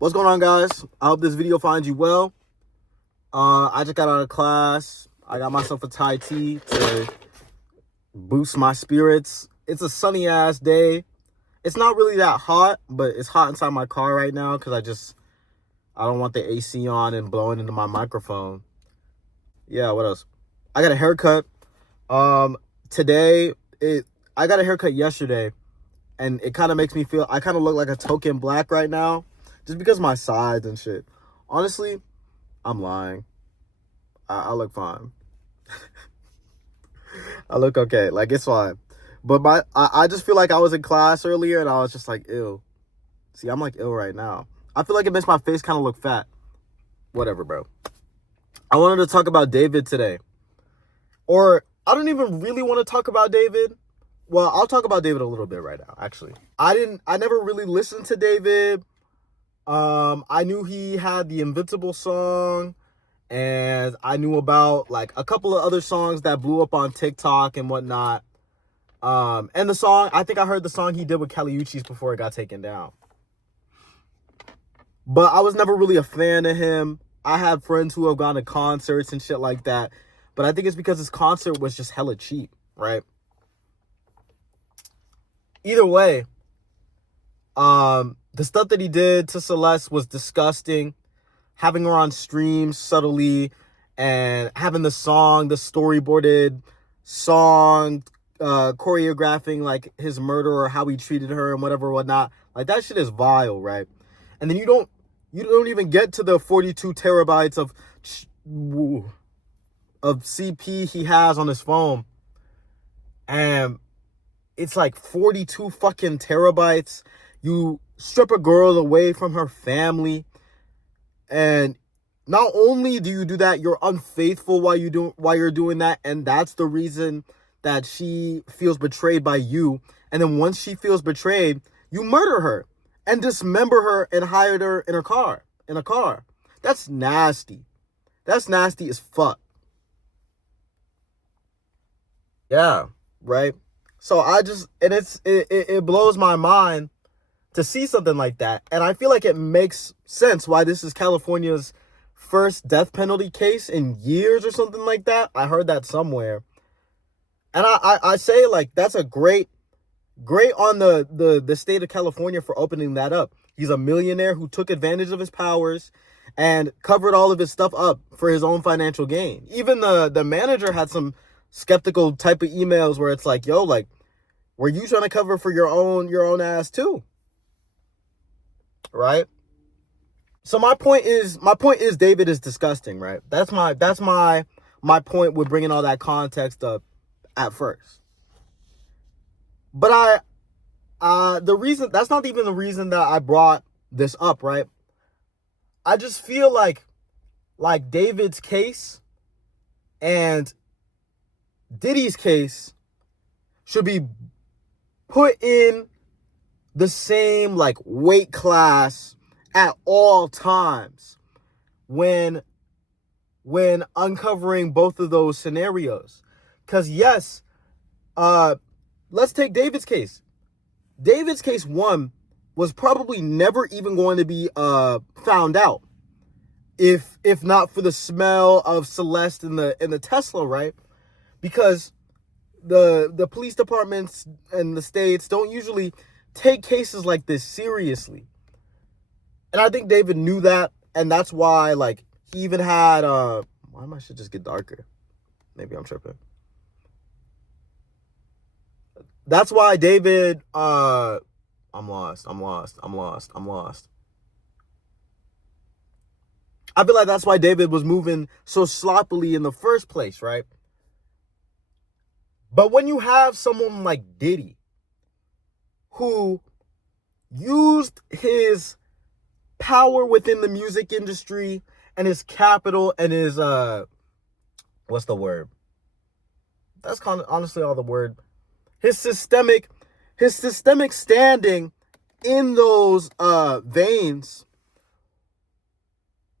What's going on, guys? I hope this video finds you well. I just got out of class. I got myself a Thai tea to boost my spirits. It's a sunny ass day. It's not really that hot, but it's hot inside my car right now because I don't want the AC on and blowing into my microphone. Yeah, what else? I got a haircut. Today I got a haircut yesterday, and it kind of makes me feel I kind of look like a token black right now, just because of my sides and shit. Honestly, I'm lying. I look fine. I look okay. Like, it's fine. But I just feel like I was in class earlier and I was just like, ew. See, I'm like ill right now. I feel like it makes my face kind of look fat. Whatever, bro. I wanted to talk about David today. Or I don't even really want to talk about David. Well, I'll talk about David a little bit right now, actually. I never really listened to David. I knew he had the Invincible song, and I knew about like a couple of other songs that blew up on TikTok and whatnot. And the song, I think I heard the song he did with Kali Uchis before it got taken down. But I was never really a fan of him. I had friends who have gone to concerts and shit like that. But I think it's because his concert was just hella cheap, right? Either way, the stuff that he did to Celeste was disgusting. Having her on stream subtly and having the storyboarded song, choreographing like his murder or how he treated her and whatnot. Like, that shit is vile, right? And then you don't even get to the 42 terabytes of CP he has on his phone. And it's like 42 fucking terabytes. You strip a girl away from her family. And not only do you do that, you're unfaithful while you're doing that. And that's the reason that she feels betrayed by you. And then once she feels betrayed, you murder her and dismember her and hide her in a car. That's nasty. That's nasty as fuck. Yeah, right? So it blows my mind to see something like that. And I feel like it makes sense why this is California's first death penalty case in years or something like that. I heard that somewhere. And I say, like, that's a great on the state of California for opening that up. He's a millionaire who took advantage of his powers and covered all of his stuff up for his own financial gain. Even the manager had some skeptical type of emails where it's like, yo, like, were you trying to cover for your own ass too? Right? So my point is David is disgusting, right? That's my point with bringing all that context up at first. But the reason, that's not even the reason that I brought this up, right? I just feel like David's case and Diddy's case should be put in the same like weight class at all times when uncovering both of those scenarios. Because yes, let's take David's case. David's case, one, was probably never even going to be found out if not for the smell of Celeste in the Tesla, right? Because the police departments and the states don't usually take cases like this seriously. And I think David knew that, and that's why, like, he even had why my shit just get darker? Maybe I'm tripping. That's why David I'm lost. I feel like that's why David was moving so sloppily in the first place, right? But when you have someone like Diddy, who used his power within the music industry and his capital and his what's the word? That's kind of honestly all the word. His systemic standing in those veins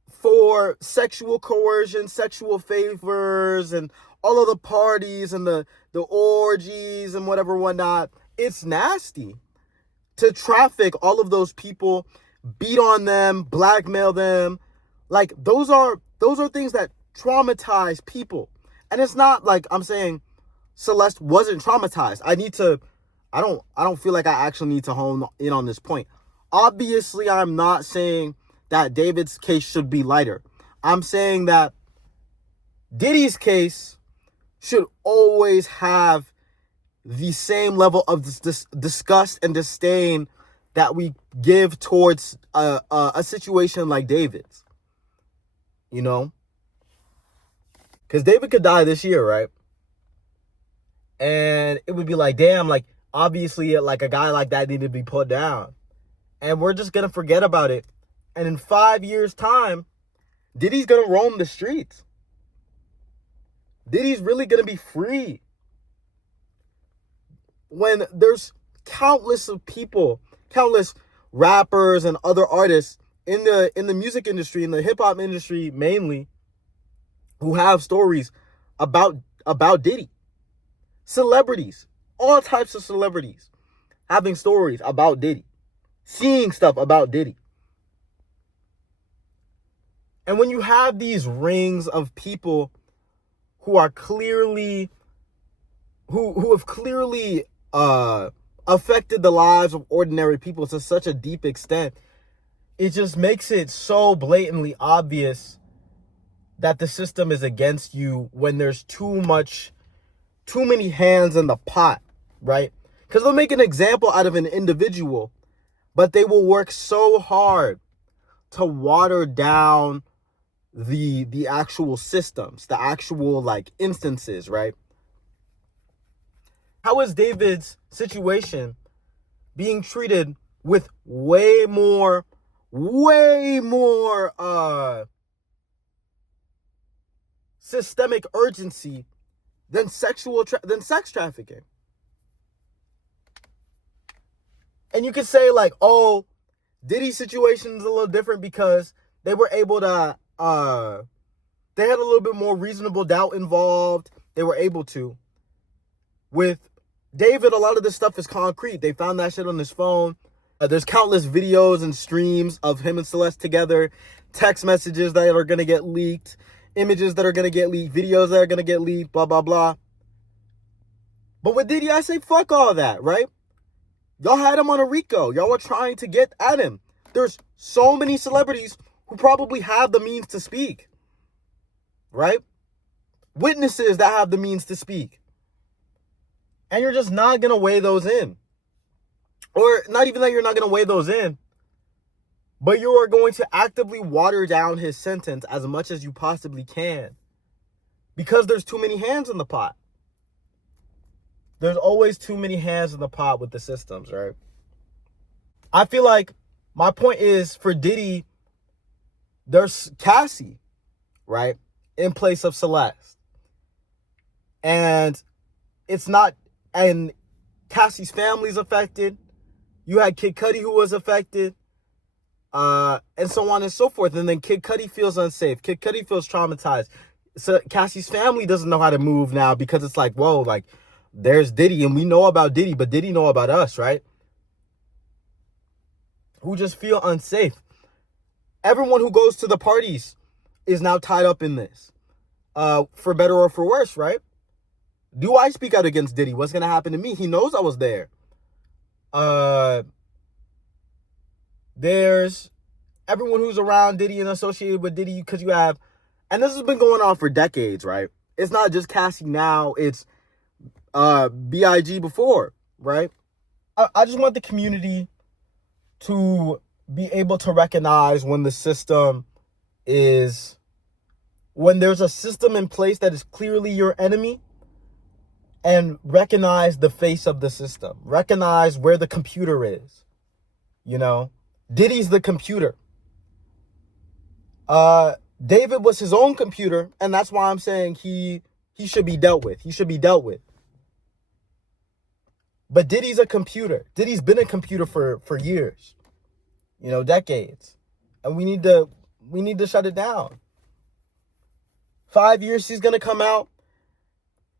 for sexual coercion, sexual favors, and all of the parties and the orgies and whatnot. It's nasty to traffic all of those people beat on them, blackmail them. Like those are things that traumatize people. And it's not like I'm saying Celeste wasn't traumatized. I don't feel like I actually need to hone in on this point. Obviously, I'm not saying that David's case should be lighter. I'm saying that Diddy's case should always have the same level of disgust and disdain that we give towards a situation like David's. You know? Because David could die this year, right? And it would be like, damn, like, obviously, like, a guy like that needed to be put down. And we're just going to forget about it. And in 5 years' time, Diddy's going to roam the streets. Diddy's really going to be free. When there's countless of people, countless rappers and other artists in the music industry, in the hip-hop industry mainly, who have stories about Diddy. Celebrities, all types of celebrities having stories about Diddy, seeing stuff about Diddy. And when you have these rings of people who are clearly, who have clearly affected the lives of ordinary people to such a deep extent, it just makes it so blatantly obvious that the system is against you when there's too many hands in the pot, right? Because they'll make an example out of an individual, but they will work so hard to water down the actual systems, the actual like instances, right? How is David's situation being treated with way more systemic urgency than sex trafficking? And you could say like, oh, Diddy's situation is a little different because they were able to they had a little bit more reasonable doubt involved. They were able to. With David, a lot of this stuff is concrete. They found that shit on his phone. There's countless videos and streams of him and Celeste together, text messages that are going to get leaked, images that are going to get leaked, videos that are going to get leaked, blah, blah, blah. But with Diddy, I say fuck all that, right? Y'all had him on a RICO. Y'all were trying to get at him. There's so many celebrities who probably have the means to speak, right? Witnesses that have the means to speak. And you're just not going to weigh those in. Or not even that you're not going to weigh those in, but you are going to actively water down his sentence as much as you possibly can. Because there's too many hands in the pot. There's always too many hands in the pot with the systems, right? I feel like my point is for Diddy, there's Cassie, right? In place of Celeste. And it's not, and Cassie's family's affected. You had Kid Cudi who was affected. And so on and so forth. And then Kid Cudi feels unsafe. Kid Cudi feels traumatized. So Cassie's family doesn't know how to move now because it's like, whoa, like, there's Diddy, and we know about Diddy, but Diddy know about us, right? Who just feel unsafe. Everyone who goes to the parties is now tied up in this. For better or for worse, right? Do I speak out against Diddy? What's going to happen to me? He knows I was there. There's everyone who's around Diddy and associated with Diddy, because you have, and this has been going on for decades, right? It's not just Cassie now, it's B.I.G. before, right? I just want the community to be able to recognize when the system is, when there's a system in place that is clearly your enemy, and recognize the face of the system. Recognize where the computer is. You know? Diddy's the computer. David was his own computer, and that's why I'm saying he should be dealt with. He should be dealt with. But Diddy's a computer. Diddy's been a computer for years. You know, decades. And we need to shut it down. 5 years he's gonna come out.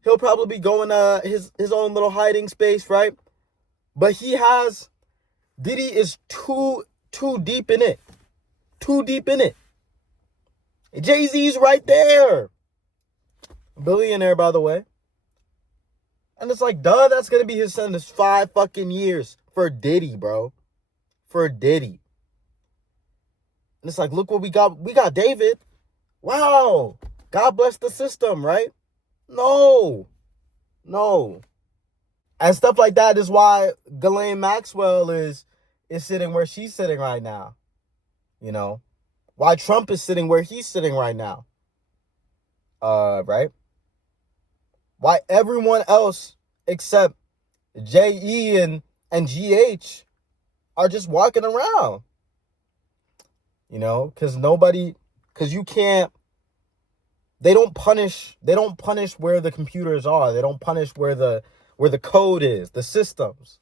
He'll probably be going his own little hiding space, right? But Diddy is too Too deep in it. Too deep in it. Jay-Z's right there. Billionaire, by the way. And it's like, duh, that's going to be his sentence. 5 fucking years for Diddy, bro. For Diddy. And it's like, look what we got. We got David. Wow. God bless the system, right? No. And stuff like that is why Ghislaine Maxwell is sitting where she's sitting right now. You know? Why Trump is sitting where he's sitting right now. Right? Why everyone else except J.E. and G.H. are just walking around. You know? Because you can't, they don't punish where the computers are. They don't punish where the code is, the systems.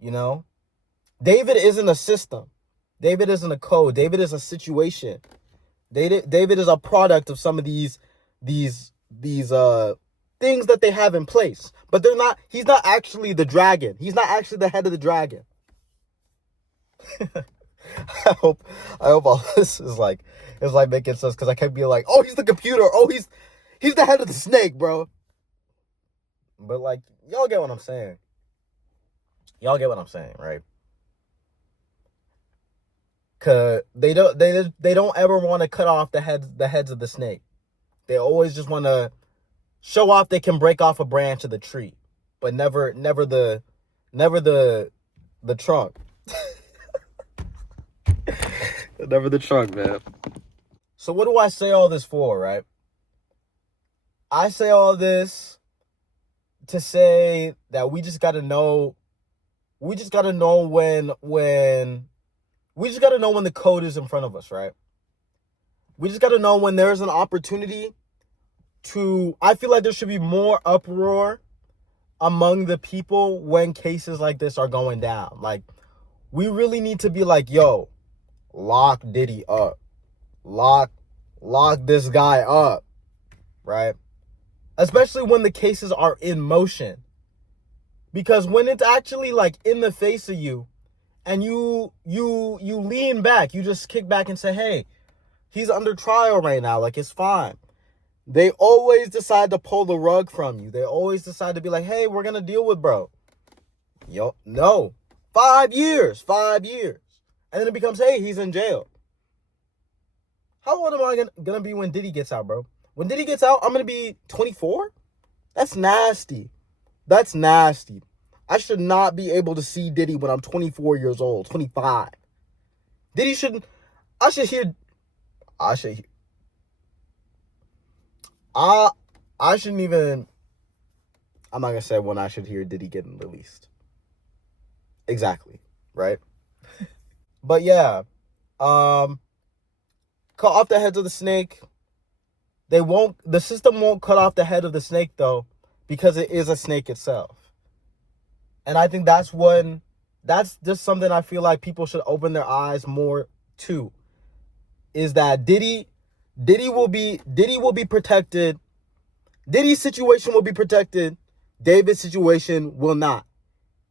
You know? David isn't a system. David isn't a code. David is a situation. David is a product of some of these things that they have in place. But he's not actually the dragon. He's not actually the head of the dragon. I hope all this is like making sense, because I can't be like, oh, he's the computer. Oh, he's the head of the snake, bro. But like, y'all get what I'm saying. Y'all get what I'm saying, right? Cause they don't ever want to cut off the heads of the snake. They always just want to show off they can break off a branch of the tree, but never the trunk. Never the trunk, man. So what do I say all this for, right? I say all this to say that we just got to know when the code is in front of us, right? We just got to know when there's an opportunity I feel like there should be more uproar among the people when cases like this are going down. Like, we really need to be like, yo, lock Diddy up. Lock this guy up, right? Especially when the cases are in motion. Because when it's actually like in the face of you, and you lean back, you just kick back and say, hey, he's under trial right now, like, it's fine. They always decide to pull the rug from you. They always decide to be like, hey, we're going to deal with bro. Yo, no. 5 years. And then it becomes, hey, he's in jail. How old am I going to be when Diddy gets out, bro? When Diddy gets out, I'm going to be 24? That's nasty. I should not be able to see Diddy when I'm 24 years old, 25. I shouldn't even, I'm not going to say when I should hear Diddy getting released. Exactly, right? But yeah, cut off the heads of the snake. The system won't cut off the head of the snake, though, because it is a snake itself. And I think that's just something I feel like people should open their eyes more to, is that Diddy will be protected. Diddy's situation will be protected. David's situation will not.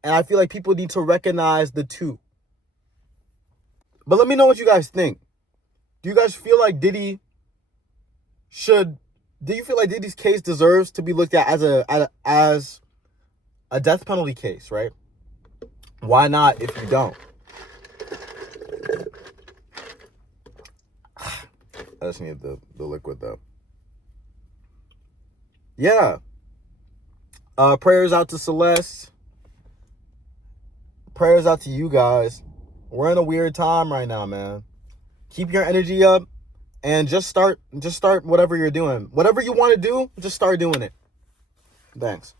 And I feel like people need to recognize the two. But let me know what you guys think. Do you guys feel like Diddy's case deserves to be looked at as a death penalty case, right? Why not if you don't? I just need the liquid, though. Yeah. Prayers out to Celeste. Prayers out to you guys. We're in a weird time right now, man. Keep your energy up and just start whatever you're doing. Whatever you want to do, just start doing it. Thanks.